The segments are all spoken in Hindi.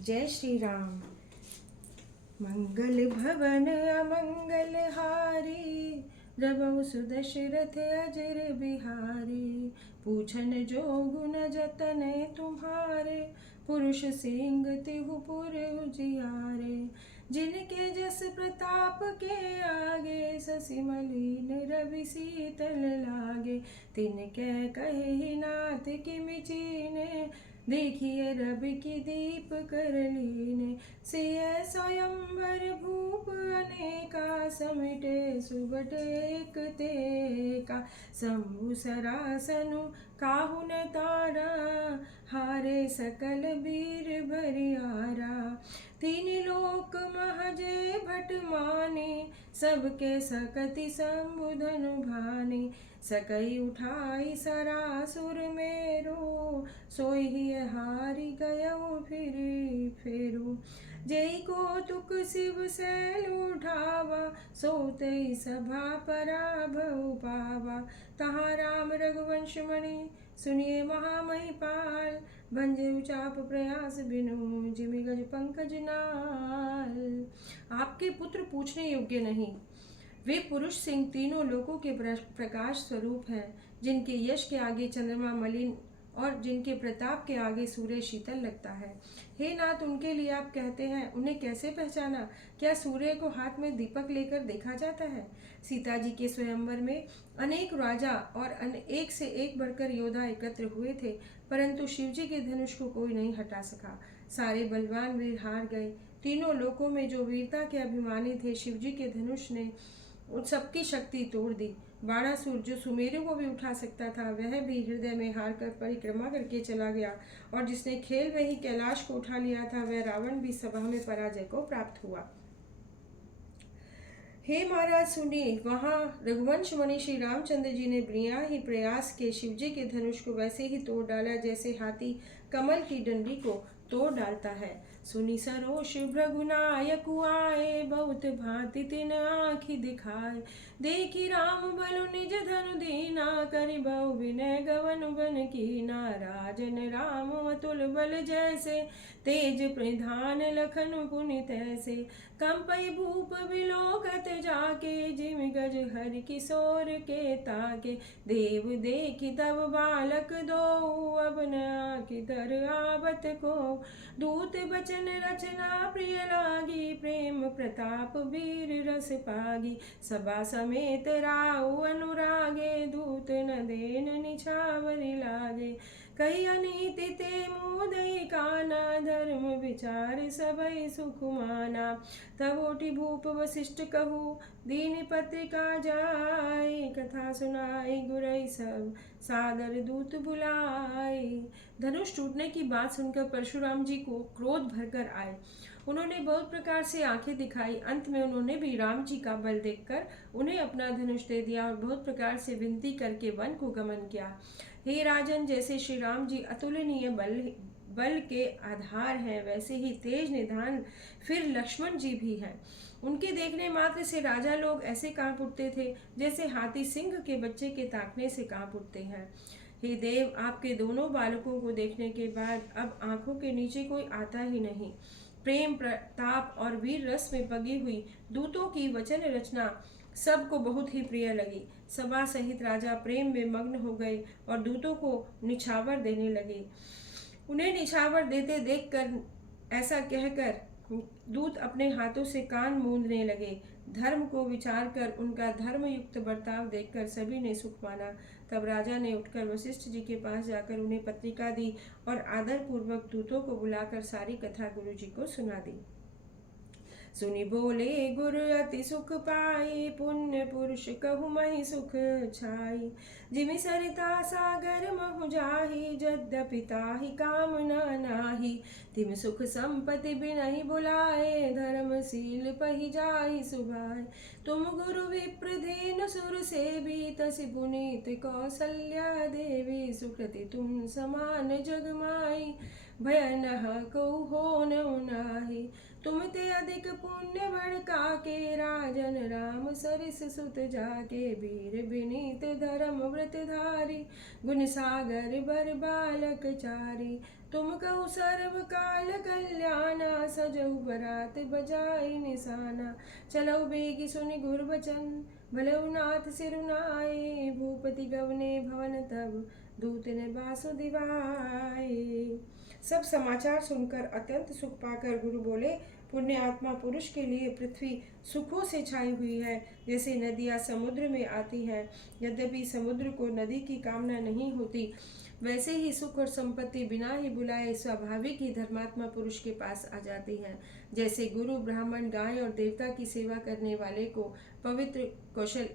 जय श्री राम। मंगल भवन अमंगल हारी, द्रवहु सुदशरथ अजर बिहारी। पूछन जो गुण जतन तुम्हारे, पुरुष सिंह तिहु पुर उजियारे। जिनके जस प्रताप के आगे, शशि मलिन रवि शीतल लागे। तिनके कहे नाथ किमि चीने, देखिए रवि की दीप कर लीने। सिय स्वयंवर भूप अनेका, समिटे सुबट एक तेका। शंभु सरासनु काहू न तारा, हारे सकल वीर बरियारा। तीन लोक महजय भट माने, सबके सकति संबुधनु भाने। सकई उठाई सरासुर मेरो, सोई ही हारि गयो फिरि फेरु। जय कौतुक शिव सैल उठावा, सोते सभा पराभव पावा। तहाँ राम रघुवंश मणि, सुनिए महामहिपाल। भंजहु चाप प्रयास बिनु, जिमि गज पंकज नाल। आपके पुत्र पूछने योग्य नहीं, वे पुरुष सिंह तीनों लोकों के प्रकाश स्वरूप हैं। जिनके यश के आगे चंद्रमा मलिन और जिनके प्रताप के आगे सूर्य शीतल लगता है। हे नाथ, उनके लिए आप कहते हैं, उन्हें कैसे पहचाना? क्या सूर्य को हाथ में दीपक लेकर देखा जाता है? सीता जी के स्वयंवर में अनेक राजा और एक से एक बढ़कर योद्धा एकत्र हुए थे, परंतु शिव जी के धनुष को कोई नहीं हटा सका। सारे बलवान वीर हार गए। तीनों लोकों में जो वीरता के अभिमानी थे, शिव जी के धनुष ने उन सबकी शक्ति तोड़ दी। बाणासुर, जो सुमेरु को भी उठा सकता था, वह भी हृदय में हार कर परिक्रमा करके चला गया। और जिसने खेल में ही कैलाश को उठा लिया था, वह रावण भी सभा में पराजय को प्राप्त हुआ। हे महाराज सुनिए, वहाँ रघुवंश मणि श्री रामचंद्र जी ने बिना ही प्रयास के शिव जी के धनुष को वैसे ही तोड़ डाला, जैसे हाथी कमल की डंडी को तोड़ डालता है। सुनि सरोष भृगुनायक आए, बहुत भांति तिन आँखि दिखाए। देखी राम बलु निज धनु दीना, करि बहु विनय गवन बन कीना। राजन राम अतुल बल जैसे, तेज प्रधान लखन पुनि तैसे। कंपई भूप बिलोकत जाके, जिम गज हरि किशोर के ताके। देव देखी तब बालक दो, अब न आँखि तर आवत को। दूत बचन रचना प्रिय लागी, प्रेम प्रताप वीर रस पागी। सभा समेत राउ अनुरागे, दूत न देन निछावरि लागे। कही अनीति ते मोदय काना, धर्म विचार सबई सुख माना। तब ओटि भूप वशिष्ठ कहू, दीन पत्रिका जाय। कथा सुनाई गुरई सब, सादर दूत बुलाए। धनुष टूटने की बात सुनकर परशुराम जी को क्रोध भरकर आए। उन्होंने बहुत प्रकार से आंखें दिखाई। अंत में उन्होंने भी राम जी का बल देखकर उन्हें अपना धनुष दे दिया और बहुत प्रकार से विनती करके वन को गमन किया। हे राजन, जैसे श्री राम जी अतुलनीय बल के आधार हैं, वैसे ही तेज निधान फिर लक्ष्मण जी भी हैं। उनके देखने मात्र से राजा लोग ऐसे कांप उठते थे, जैसे हाथी सिंह के बच्चे के ताकने से कांप उठते हैं। हे देव, आपके दोनों बालकों को देखने के बाद अब आंखों के नीचे कोई आता ही नहीं। प्रेम, प्रताप और वीर रस में पगी हुई दूतों की वचन रचना सबको बहुत ही प्रिय लगी। सभा सहित राजा प्रेम में मग्न हो गए और दूतों को निछावर देने लगे। उन्हें निछावर देते देखकर ऐसा कहकर दूत अपने हाथों से कान मूंदने लगे। धर्म को विचार कर उनका धर्मयुक्त बर्ताव देखकर सभी ने सुख माना। तब राजा ने उठकर वशिष्ठ जी के पास जाकर उन्हें पत्रिका दी और आदर पूर्वक दूतों को बुलाकर सारी कथा गुरु जी को सुना दी। सुनि बोले गुर अति सुख पाई, पुण्य पुरुष कहु महि सुख छाई। जिमि सरिता सागर महु जाहि, यद्यपि ताहि काम न नाही। तिम सुख संपत्ति बिनहि बुलाए, धर्मशील पहि जाहि सुभाय। तुम गुरु विप्र धेनु सुर सेवी, तसि पुनीत कौसल्या देवी। सुकृति तुम समान जग माई, भय नह को हो न नाही। तुम ते अधिक पुण्य बड़ काके, राजन राम सरिस सुत जाके। वीर विनीत धर्म व्रत धारी, गुण सागर बर बालक चारी। तुम कहु सर्व काल कल्याणा, सजहु बरात बजाई निशाना। चलऊ बेगी सुनि गुर बचन, भलऊ नाथ सिरुनाए। भूपति गवने भवन तब, दूत ने बासु दिवाए। सब समाचार सुनकर अत्यंत सुख पाकर गुरु बोले, पुण्य आत्मा पुरुष के लिए पृथ्वी सुखों से छाई हुई है, जैसे नदियाँ समुद्र में आती हैं। यद्यपि समुद्र को नदी की कामना नहीं होती, वैसे ही सुख और संपत्ति बिना ही बुलाए स्वाभाविक ही धर्मात्मा पुरुष के पास आ जाती हैं। जैसे गुरु ब्राह्मण गाय और देवता की सेवा करने वाले को पवित्र कौशल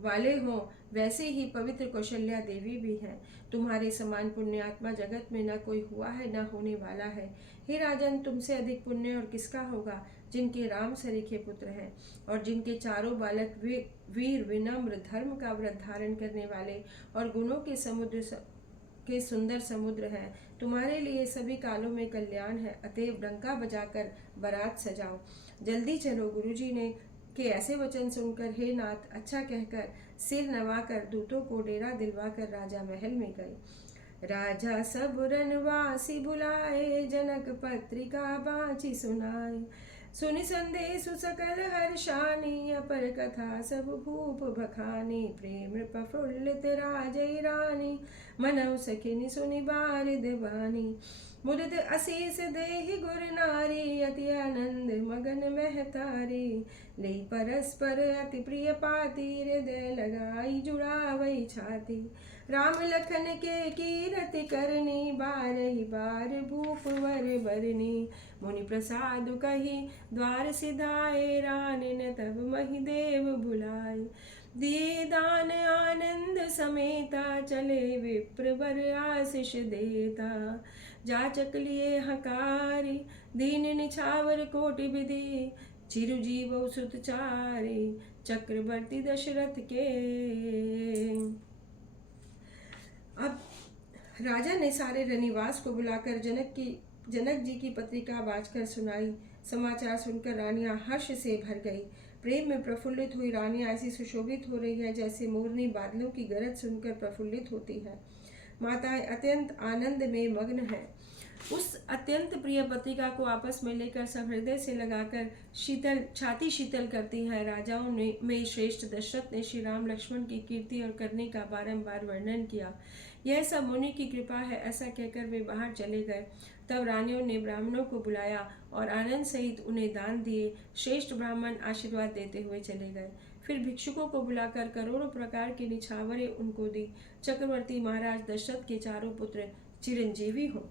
वाले हों, वैसे ही पवित्र कौशल्या देवी भी हैं। तुम्हारे समान पुण्यात्मा जगत में न कोई हुआ है न होने वाला है। हे राजन, तुमसे अधिक पुण्य और किसका होगा, जिनके राम सरीखे पुत्र हैं और जिनके चारों बालक वीर विनम्र धर्म का व्रत धारण करने वाले और गुणों के सुंदर समुद्र हैं। तुम्हारे लिए सभी कालों में कल्याण है, अतएव डंका बजाकर बारात सजाओ। जल्दी चलो। गुरुजी ने के ऐसे वचन सुनकर हे नाथ अच्छा कहकर सिर नवाकर दूतों को डेरा दिलवाकर राजा महल में गए। राजा सब रनवासी बुलाए, जनक पत्रिका बाँची सुनाए। सुनि संदेश सकल हर्षानी, अपर कथा सब भूप बखानी। प्रेम प्रफुल्लित राजै रानी, मनौ सखिनि सुनि बारिद बानी। मुदित असीस देहि गुर नारी, अति आनंद मगन महतारी। ले परस्पर अति प्रिय पाती, हृदय लगाई जुड़ावई छाती। राम लखन के कीरति करनी, बारहि बार भूप वर बरनी। मुनि प्रसाद कही द्वार सिधाए, रानी ने तब महिदेव बुलाए। दिए दान आनंद समेता, चले विप्र वर आशीष देता। जाचक लिए हकारी, दीन निछावर कोटि विधि। चिरजीव सुत चारि, चक्रवर्ती दशरथ के। अब राजा ने सारे रनिवास को बुलाकर जनक जी की पत्रिका वाचकर सुनाई। समाचार सुनकर रानियां हर्ष से भर गई। प्रेम में प्रफुल्लित हुई रानियां ऐसी सुशोभित हो रही है जैसे मोरनी बादलों की गरज सुनकर प्रफुल्लित होती है। माताएं अत्यंत आनंद में मग्न हैं। उस अत्यंत प्रिय पत्रिका को आपस में लेकर सब हृदय से लगाकर छाती शीतल करती हैं। राजाओं में श्रेष्ठ दशरथ ने श्री राम लक्ष्मण की कीर्ति और करने का बारंबार वर्णन किया। यह सब मुनि की कृपा है, ऐसा कहकर वे बाहर चले गए। तब रानियों ने ब्राह्मणों को बुलाया और आनंद सहित उन्हें दान दिए। श्रेष्ठ ब्राह्मण आशीर्वाद देते हुए चले गए। फिर भिक्षुकों को बुलाकर करोड़ों प्रकार की निछावरें उनको दी। चक्रवर्ती महाराज दशरथ के चारों पुत्र चिरंजीवी हों।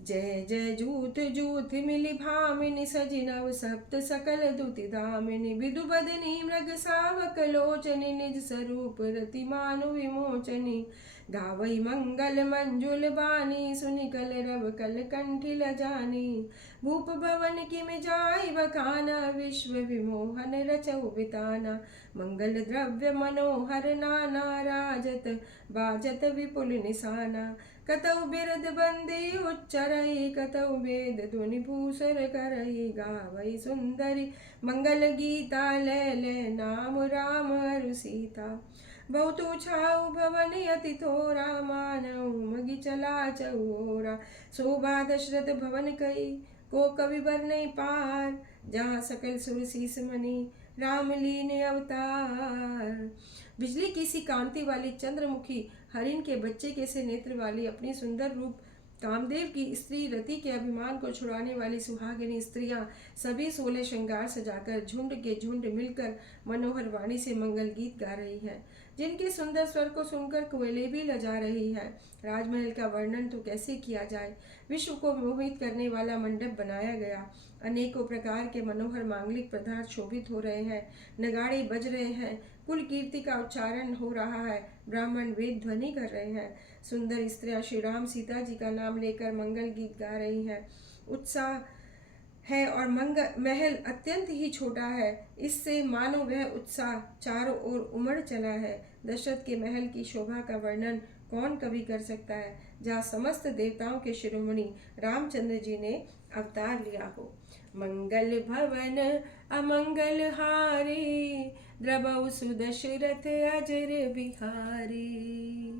जय जय जूत जूत मिली भामिनी, सजी नव सप्त सकल दुति धामिनी। विदु बदनी मृग सावक लोचनी, निज स्वरूप रति मानु विमोचनी। गावई मंगल मंजुल बानी, सुनि कल रव कल कंठी लजानी। भूप भवन की में जाय बखाना, विश्व विमोहन रचउ बिताना। मंगल द्रव्य मनोहर नाना, राजत बाजत विपुल निशाना। कतउ बिरद बंदी उच्चरई, कतउ वेद ध्वनि भूषर करई। गावई सुंदरी मंगल गीता, ले नाम राम अरु सीता। बहुत छाऊ भवन अति थोरा, मानऊ मगी चला चौरा। शोभा दशरथ भवन कई, को कवि बरनई पार। जहाँ सकल सुर शीस मणि, राम लीन अवतार। बिजली की सी कांति वाली चंद्रमुखी, हरिण के बच्चे के से नेत्र वाली, अपनी सुंदर रूप कामदेव की स्त्री रति के अभिमान को छुड़ाने वाली सुहागिनी स्त्रियां सभी 16 श्रृंगार सजाकर झुंड के झुंड मिलकर मनोहर वाणी से मंगल गीत गा रही है, जिनके सुंदर स्वर को सुनकर कोयले भी लजा रही है। राजमहल का वर्णन तो कैसे किया जाए। विश्व को मोहित करने वाला मंडप बनाया गया। अनेकों प्रकार के मनोहर मांगलिक पदार्थ शोभित हो रहे हैं। नगाड़े बज रहे हैं, कुल कीर्ति का उच्चारण हो रहा है, ब्राह्मण वेद ध्वनि कर रहे हैं। सुंदर स्त्रियां श्री राम सीता जी का नाम लेकर मंगल गीत गा रही हैं। उत्साह है और महल अत्यंत ही छोटा है, इससे मानो वह उत्साह चारों ओर उमड़ चला है। दशरथ के महल की शोभा का वर्णन कौन कवि कर सकता है, जहाँ समस्त देवताओं के शिरोमणि रामचंद्र जी ने अवतार लिया हो। मंगल भवन अमंगल हारी, द्रबहु सुदशरथ अजर बिहारी।